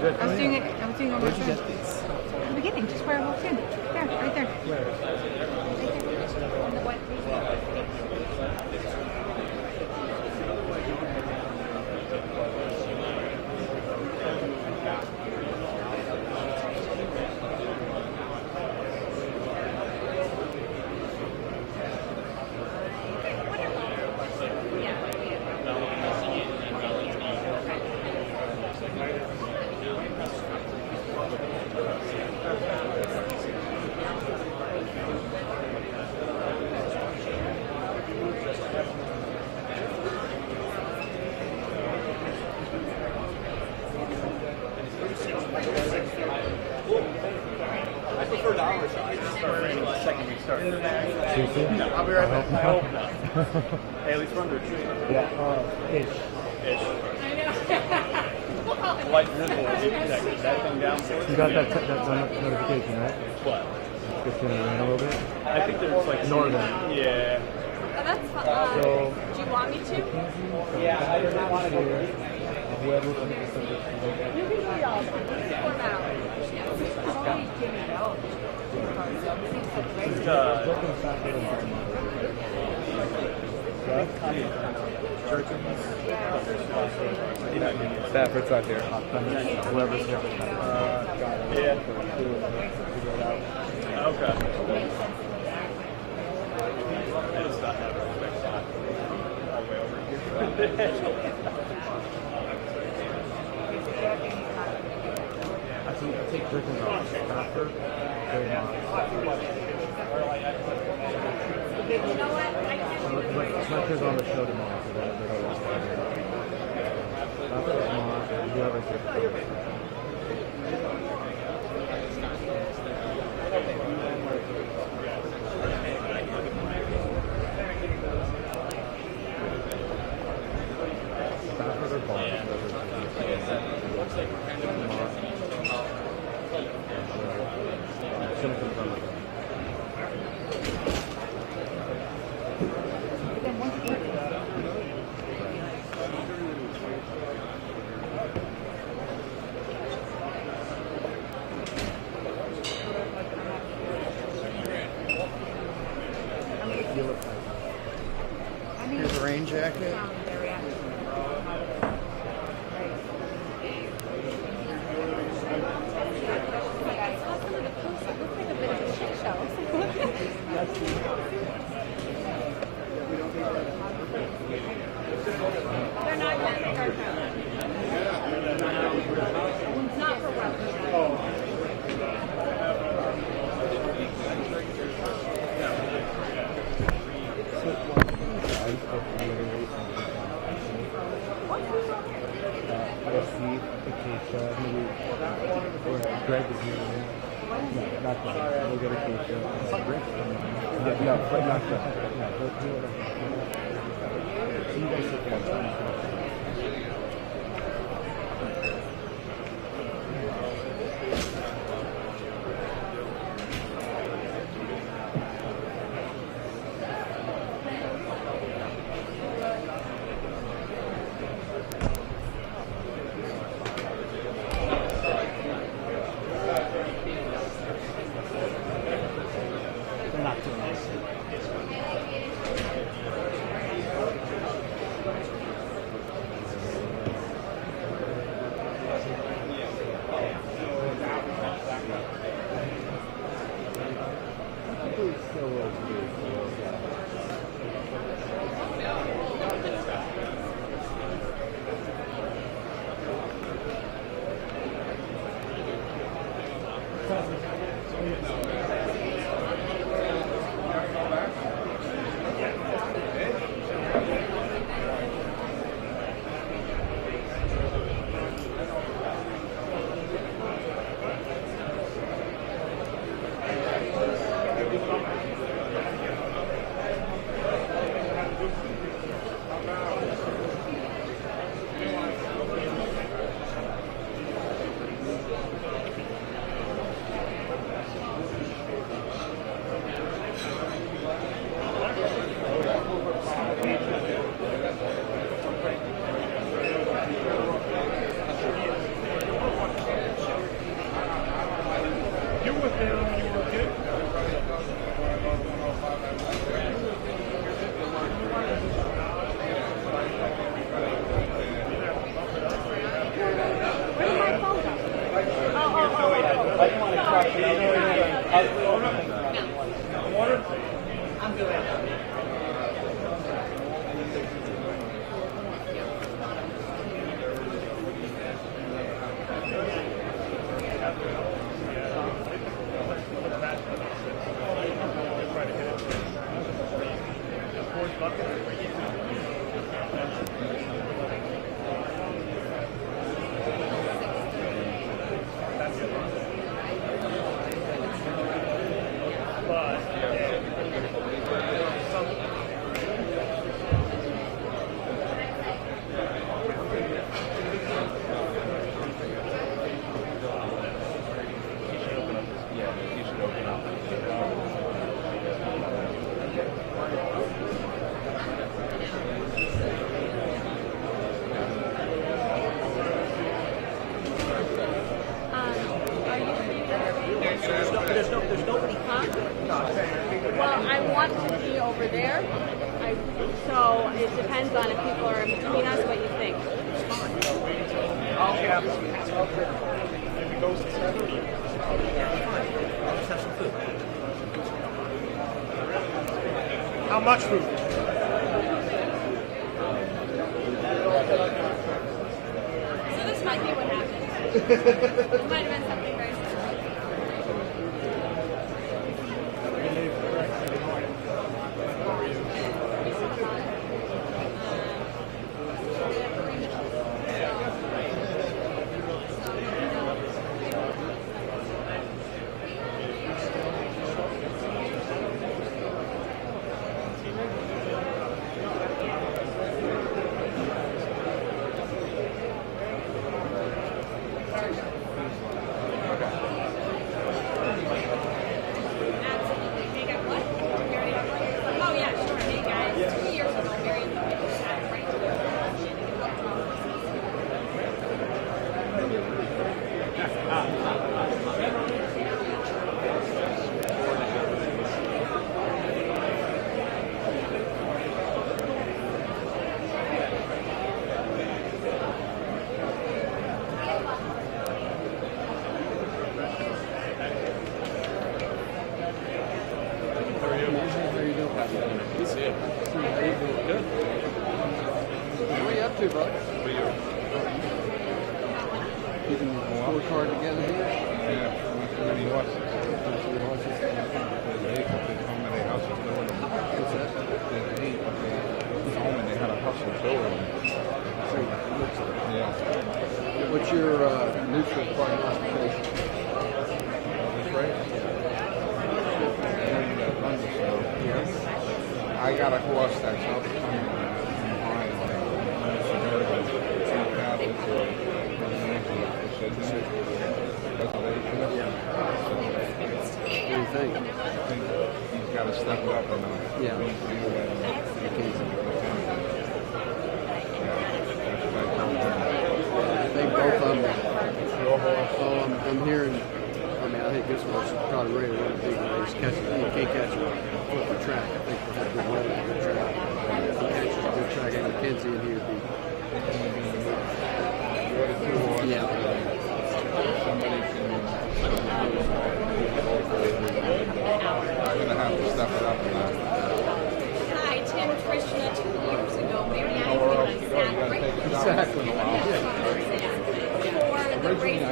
good. I was doing it. I was doing it on my Where'd you phone. get these? At the beginning, just where I walked in. There, right there. Where? Right there. On the white page. I prefer the hour shot. I just start raining the second we start. No, I'll be right back. I hope not. Hey, at least we're under a tree. Yeah, ish. Ish. Light drizzle. That thing down for us. You got that notification, right? What? It's going to rain a little bit. I think there's like Northern. Yeah. Oh, that's fun. So, Do you want me to? Yeah, I did not want to go. whoever You can go y'all. 4 hours. Stafford's out there. Whoever's here. Yeah. Okay. I just not have a shot all the way over here. I think I take Britton's off. Stafford, very nice. You know what? I can't. Spencer's on the show tomorrow, so they're always Stafford tomorrow, whoever's here. Stafford or Bond? Here's a rain jacket. They're not going to make our phone. Not for one. Greg is here. No, not that. We'll get a Keisha. No, but not that. No, so you guys sit there. depends on if people are between us, what you think. I'll have if it goes to 7. I'll just have some food. How much food? So this might be what happened. It might have been something very similar. What's your neutral prognostication? I got a horse that's up coming behind What do you think? I think he's got to step it up enough. Yeah. I think both of them. Oh, I'm hearing. I mean, I think this one's probably ready to run a big race. You can't catch him on the track. I think we'll have good weather and good track. If he catches a good track at Mackenzie, and he would be. Yeah. Somebody can. I'm gonna have to step it up enough. Hi, Tim, Krishna, 2 years ago, Mary Ann sat right Exactly. for the race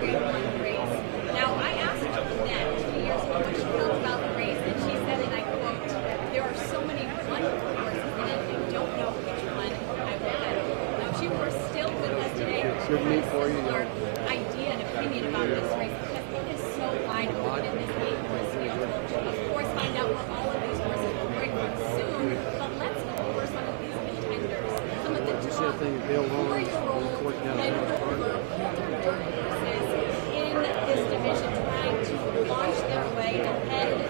being on that race. Now, I asked Jeanette 2 years ago what she felt about the race, and she said, and I quote, "There are so many wonderful horses in it, I don't know which one I will bet." Now, if she were still with us today, Good meet for you, her idea and opinion about this race, because it is so wide open in this 8-horse field. Of course, find out what all of these horses will bring soon, but let's go over some of these contenders, some of the top thing that Bill Long 4-year-old and over horses in this division, trying to launch their way ahead of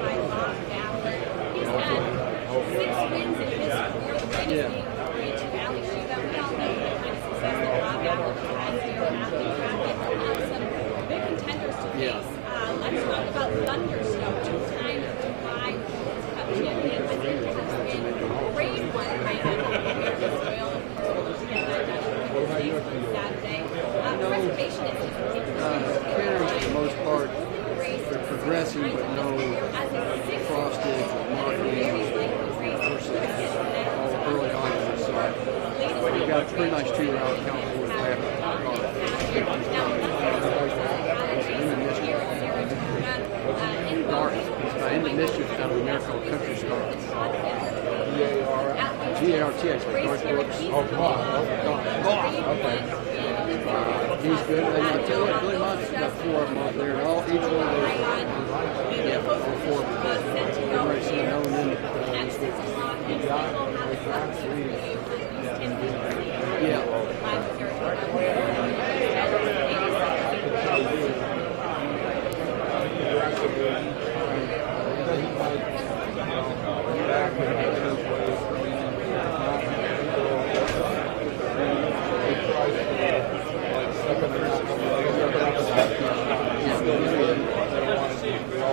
by Bob Ballard. He's had 6 wins in his 4th win, being agreed to Ali Shiva. We all know the kind of success that Bob Ballard has here at the track. Some big contenders to face. Let's talk about Thunderstone, 2-time Dubai Cup champion. I think it has been grade 1 right now. Saturday. Reservation is Canterbury, for the most part, they're progressing, but no frosted markings all early on in the side. We've got a pretty nice 2-year-old count for the lap. In the mischief out of Miracle Country Star. G-A-R-T-X, Garth Brooks. Okay. He's good. And I tell you what, really much, got 4 of them out there. And all, each one of those, yeah, all 4 of them. Everybody seen no one in it. Yeah.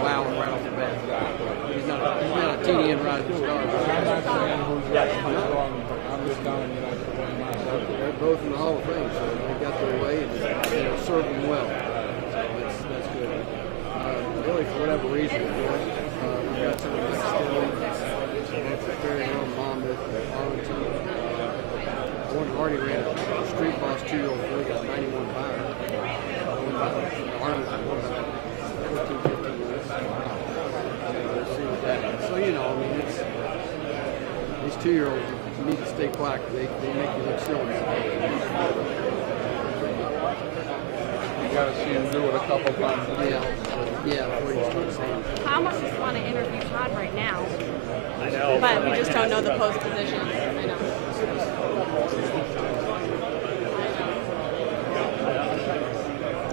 Wow, right off the bat. He's not Hall of Fame, so they got their way and served them well. So that's good. Really, for whatever reason, we got some of the very well Monmouth, Arlington. Warren Hardy ran a street boss 2-year-old filly, got 91 power. Arlington won about 14, 15 years. Let's see what that is. So, I mean, these 2-year-olds need to stay quiet. They make you look silly. You got to see him do it a couple times. Yeah, before you start saying. I almost just want to interview Todd right now, I know. but we just don't know the post positions. I know.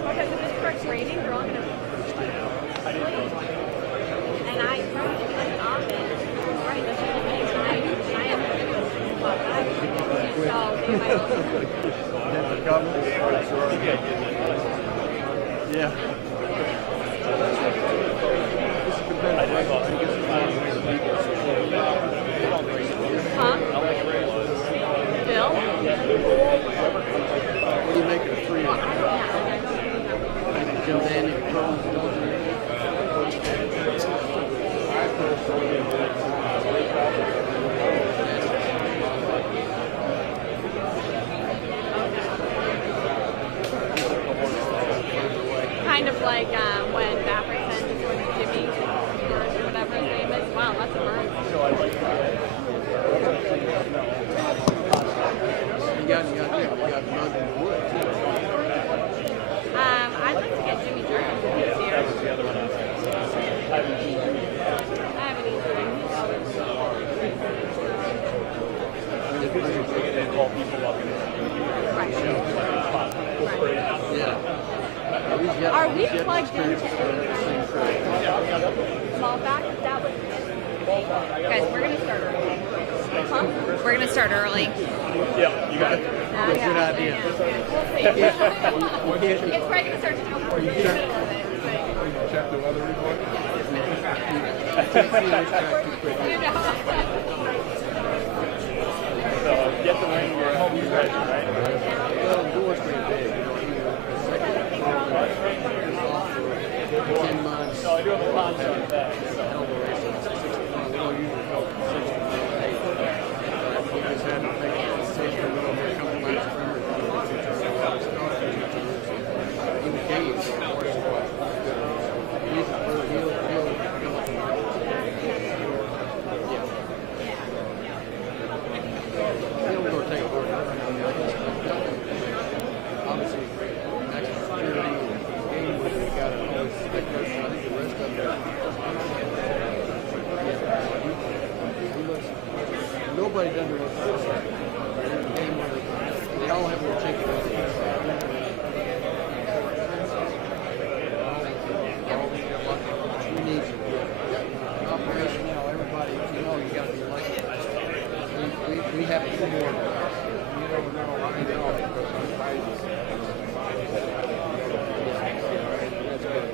Okay, so this correct rating, you're all going to. And I probably like often, right, that's what I am so they might Yeah. Huh? Bill? What do you make it a 3 on? Jim Dandy, Kind of like when Baffert sent Jimmy or whatever his name is. Wow, that's a burn. You got Mug in the Wood, too. I'd like to get Jimmy Jordan this year. I haven't either. Right. Yeah. Are we plugged into small back? That was guys, we're gonna start early. Huh? We're gonna start early. Yeah, you got it. Good idea. We'll see. It's probably gonna start to come towards the middle of it. Check the weather report. So get the ring, you're home, you're ready, right? Well, the door's pretty big. Second, 10 months. So I do have a concert with that. So. We don't usually go from 6 to 8. We just had to make a decision. We don't make a couple laps of memory. In the game, he's a he'll come up and he'll go take a look. Obviously, maximum security and game with we got it always that person. I think the rest of them he looks nobody doesn't really feel sorry. Game where they all have their chicken. We need operation now. Everybody, you got to be like it. We have two more. You don't know, I know, because I'm fighting. That's good.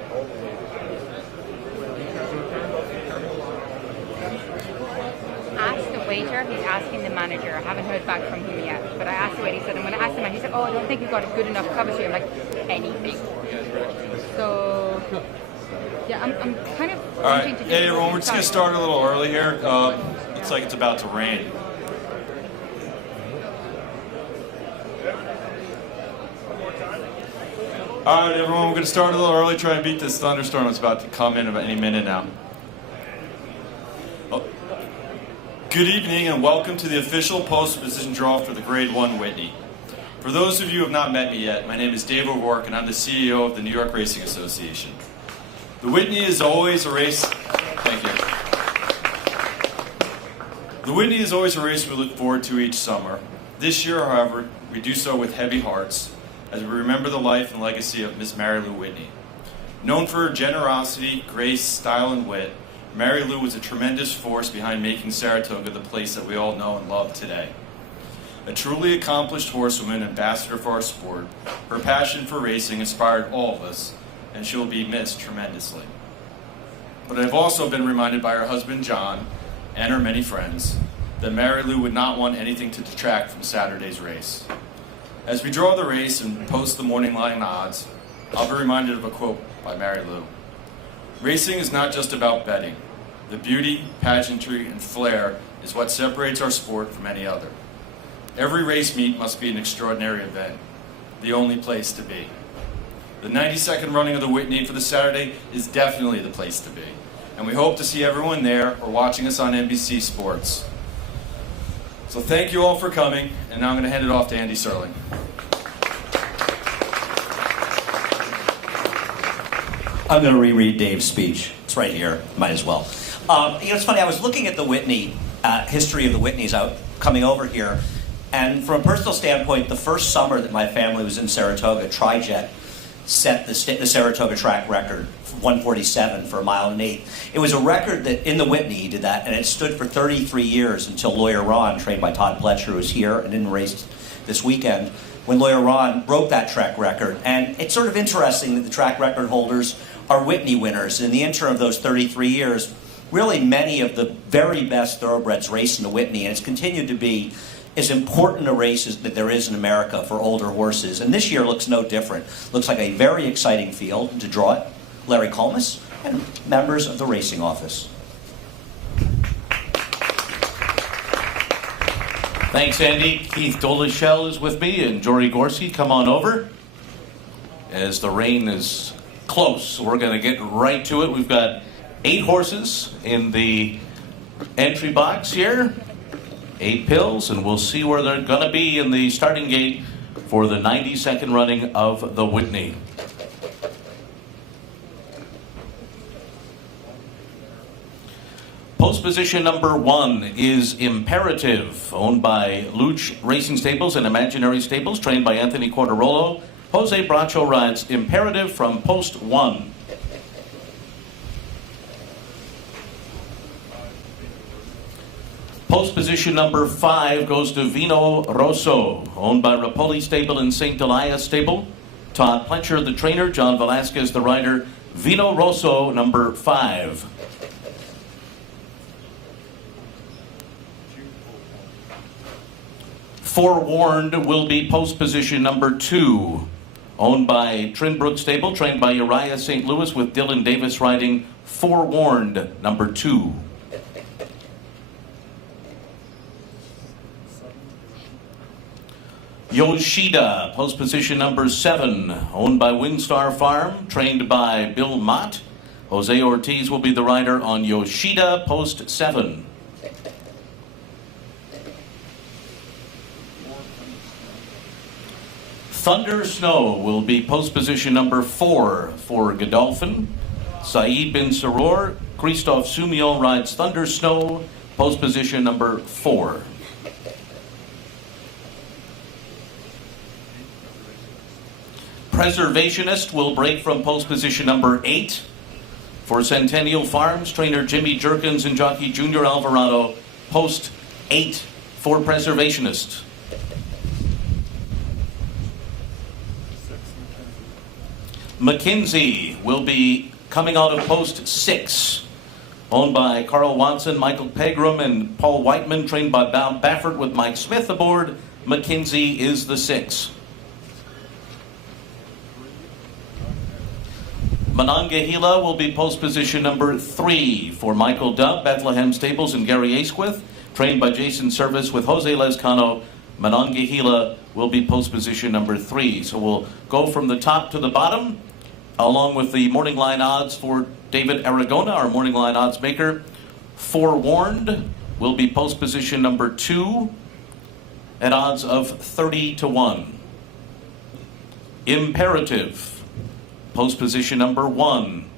Ask the waiter, he's asking the manager. I haven't heard back from him yet, but I asked the waiter, he said, I'm going to ask him, and he said, oh, I don't think you've got a good enough cover sheet. I'm like, anything. So, yeah, I'm kind of All right, hey everyone, we're just going to start a little early here. Looks like it's about to rain. All right, everyone, we're going to start a little early, try and beat this thunderstorm that's about to come in about any minute now. Oh. Good evening and welcome to the official post-position draw for the Grade 1 Whitney. For those of you who have not met me yet, my name is Dave O'Rourke and I'm the CEO of the New York Racing Association. The Whitney is always a race. Thank you. The Whitney is always a race we look forward to each summer. This year, however, we do so with heavy hearts as we remember the life and legacy of Miss Mary Lou Whitney. Known for her generosity, grace, style, and wit, Mary Lou was a tremendous force behind making Saratoga the place that we all know and love today. A truly accomplished horsewoman, ambassador for our sport, her passion for racing inspired all of us, and she'll be missed tremendously. But I've also been reminded by her husband John and her many friends that Mary Lou would not want anything to detract from Saturday's race. As we draw the race and post the morning line odds, I'll be reminded of a quote by Mary Lou. Racing is not just about betting. The beauty, pageantry, and flair is what separates our sport from any other. Every race meet must be an extraordinary event, the only place to be. The 92nd running of the Whitney for the Saturday is definitely the place to be, and we hope to see everyone there or watching us on NBC Sports. So thank you all for coming, and now I'm going to hand it off to Andy Serling. I'm going to reread Dave's speech. It's right here. Might as well. It's funny. I was looking at the Whitney, history of the Whitneys out coming over here, and from a personal standpoint, the first summer that my family was in Saratoga, Tri-Jet set the Saratoga track record, 147 for a mile and 1/8. It was a record that in the Whitney he did that, and it stood for 33 years until Lawyer Ron, trained by Todd Pletcher, who was here and didn't race this weekend, when Lawyer Ron broke that track record. And it's sort of interesting that the track record holders are Whitney winners. In the interim of those 33 years, really many of the very best thoroughbreds race in the Whitney, and it's continued to be as important a race as that there is in America for older horses. And this year looks no different. Looks like a very exciting field to draw it. Larry Colmus and members of the racing office. Thanks, Andy. Keith Dolishell is with me, and Jory Gorski, come on over. As the rain is close, we're going to get right to it. We've got 8 horses in the entry box here. 8 pills, and we'll see where they're going to be in the starting gate for the 92nd running of the Whitney. Post position number 1 is Imperative, owned by Luch Racing Stables and Imaginary Stables, trained by Anthony Cordarolo. Jose Bracho rides Imperative from post 1. Post position number 5 goes to Vino Rosso, owned by Rapoli Stable and St. Elias Stable. Todd Pletcher, the trainer, John Velasquez, the rider. Vino Rosso, number 5. Forewarned will be post position number 2, owned by Trinbrook Stable, trained by Uriah St. Louis, with Dylan Davis riding Forewarned, number 2. Yoshida, post position number 7, owned by Winstar Farm, trained by Bill Mott. Jose Ortiz will be the rider on Yoshida, post 7. Thunder Snow will be post position number 4 for Godolphin. Saeed bin Saror, Christophe Soumillon rides Thunder Snow, post position number 4. Preservationist will break from post position number 8 for Centennial Farms, trainer Jimmy Jerkins and jockey Junior Alvarado, post 8 for Preservationist. McKinsey will be coming out of post 6, owned by Carl Watson, Michael Pegram, and Paul Whiteman, trained by Bob Baffert with Mike Smith aboard. McKinsey is the 6. Monongahela will be post position number 3 for Michael Dubb, Bethlehem Stables, and Gary Asquith, trained by Jason Service with Jose Lezcano. Monongahela will be post position number 3. So we'll go from the top to the bottom, along with the morning line odds for David Aragona, our morning line odds maker. Forewarned will be post position number 2 at odds of 30-1. Imperative, post position number 1,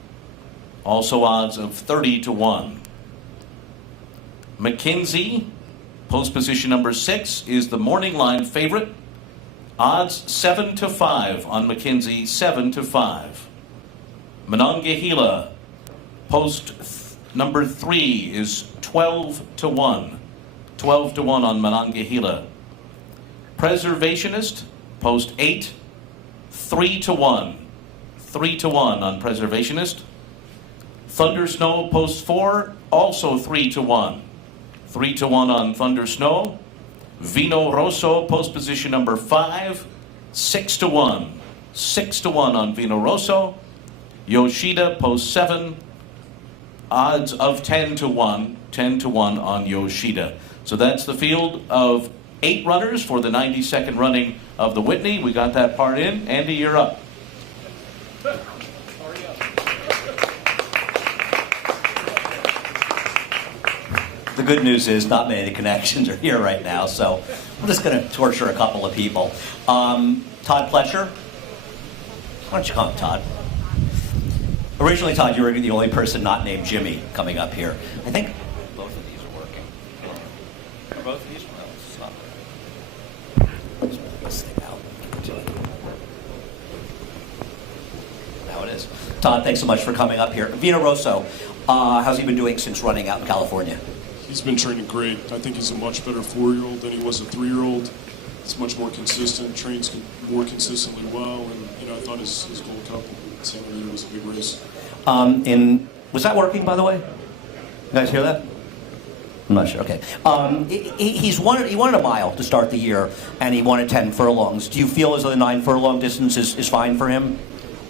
also odds of 30-1. McKinsey, post position number 6, is the morning line favorite. Odds 7-5 on McKinsey, 7-5. Monongahela, post number 3, is 12-1. 12-1 on Monongahela. Preservationist, post 8, 3-1. 3-1 on Preservationist. Thunder Snow, post 4, also 3-1. 3-1 on Thunder Snow. Vino Rosso, post position number 5, 6-1. 6-1 on Vino Rosso. Yoshida, post 7. Odds of 10-1. 10-1 on Yoshida. So that's the field of 8 runners for the 92nd running of the Whitney. We got that part in. Andy, you're up. The good news is not many of the connections are here right now, so I'm just going to torture a couple of people. Todd Pletcher? Why don't you come up, Todd? Originally, Todd, you were the only person not named Jimmy coming up here. I think both of these are working. Are both of these? No, it's not working. Let's pull this thing out. Now it is. Todd, thanks so much for coming up here. Vino Rosso, how's he been doing since running out in California? He's been training great. I think he's a much better 4-year-old than he was a 3-year-old. He's much more consistent, trains more consistently well, and I thought his Gold Cup in Santa Rita was a big race. Was that working, by the way? You guys hear that? I'm not sure. Okay. He wanted a mile to start the year, and he wanted 10 furlongs. Do you feel as though the 9 furlong distance is fine for him?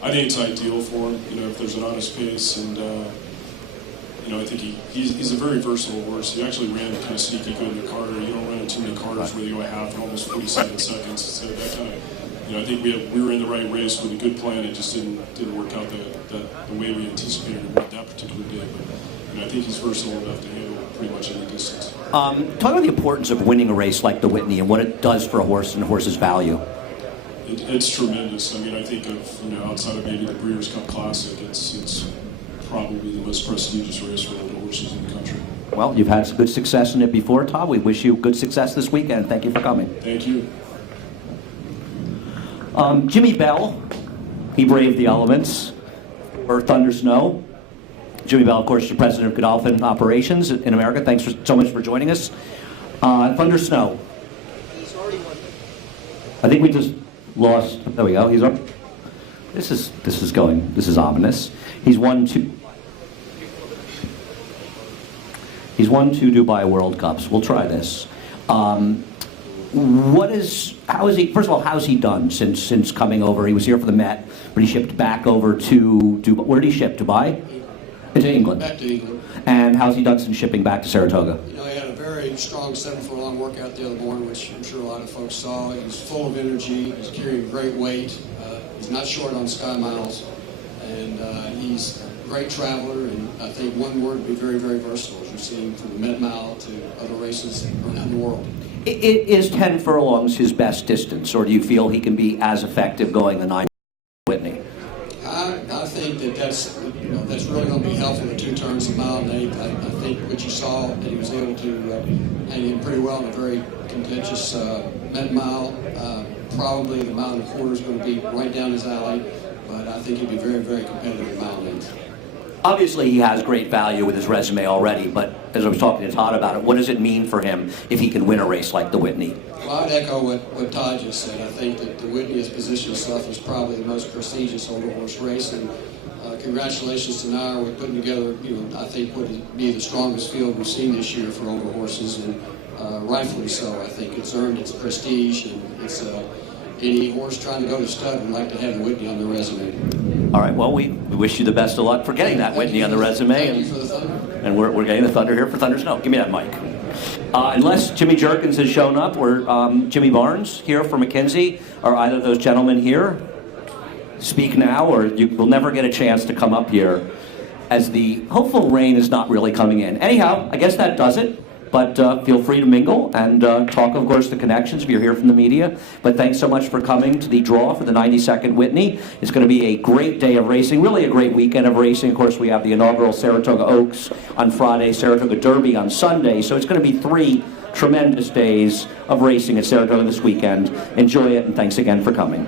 I think it's ideal for him. If there's an honest pace, and I think he's a very versatile horse. He actually ran kind of sneaky good in the Carter. You don't run in too many Carters where you go a half and almost 47 seconds. So that kind of, I think we were in the right race with a good plan. It just didn't work out the way we anticipated it would that particular day. But I think he's versatile enough to handle pretty much any distance. Talk about the importance of winning a race like the Whitney and what it does for a horse and a horse's value. It's tremendous. I think of outside of maybe the Breeders' Cup Classic, it's probably the most prestigious race for all the horses in the country. Well, you've had some good success in it before, Todd. We wish you good success this weekend. Thank you for coming. Thank you. Jimmy Bell, he braved the elements for Thunder Snow. Jimmy Bell, of course, the president of Godolphin Operations in America. Thanks so much for joining us. Thunder Snow. I think we just lost. There we go. He's up. This is ominous. He's won 2 Dubai World Cups. We'll try this. How's he done since coming over? He was here for the Met, but he shipped back over to Dubai. Where did he ship? Dubai? Into England. Back to England. And how's he done since shipping back to Saratoga? He had a very strong 7-furlong workout the other morning, which I'm sure a lot of folks saw. He was full of energy. He's carrying great weight. He's not short on sky miles. And he's a great traveler, and I think one word would be very, very versatile, as you're seeing from the Met Mile to other races around the world. Is 10 furlongs his best distance, or do you feel he can be as effective going the 9 Whitney? I think that's really going to be helpful in 2 turns a mile and 8. I think what you saw, that he was able to hang in pretty well in a very contentious Met Mile. Probably the mile and a quarter is going to be right down his alley, but I think he'd be very, very competitive in mile and 8. Obviously, he has great value with his resume already, but as I was talking to Todd about it, what does it mean for him if he can win a race like the Whitney? Well, I'd echo what Todd just said. I think that the Whitney has positioned itself as probably the most prestigious older horse race, and congratulations to Nair with putting together, I think what would be the strongest field we've seen this year for older horses, and rightfully so. I think it's earned its prestige, and it's any horse trying to go to stud would like to have the Whitney on their resume. All right, well, we wish you the best of luck for getting that Whitney on the resume. Thank you for the Thunder. And we're getting the Thunder here for Thunder Snow. Give me that mic. Unless Jimmy Jerkins has shown up, or Jimmy Barnes here for McKinsey, are either of those gentlemen here? Speak now, or you will never get a chance to come up here, as the hopeful rain is not really coming in. Anyhow, I guess that does it. But feel free to mingle and talk, of course, the connections if you're here from the media. But thanks so much for coming to the draw for the 92nd Whitney. It's going to be a great day of racing, really a great weekend of racing. Of course, we have the inaugural Saratoga Oaks on Friday, Saratoga Derby on Sunday. So it's going to be 3 tremendous days of racing at Saratoga this weekend. Enjoy it, and thanks again for coming.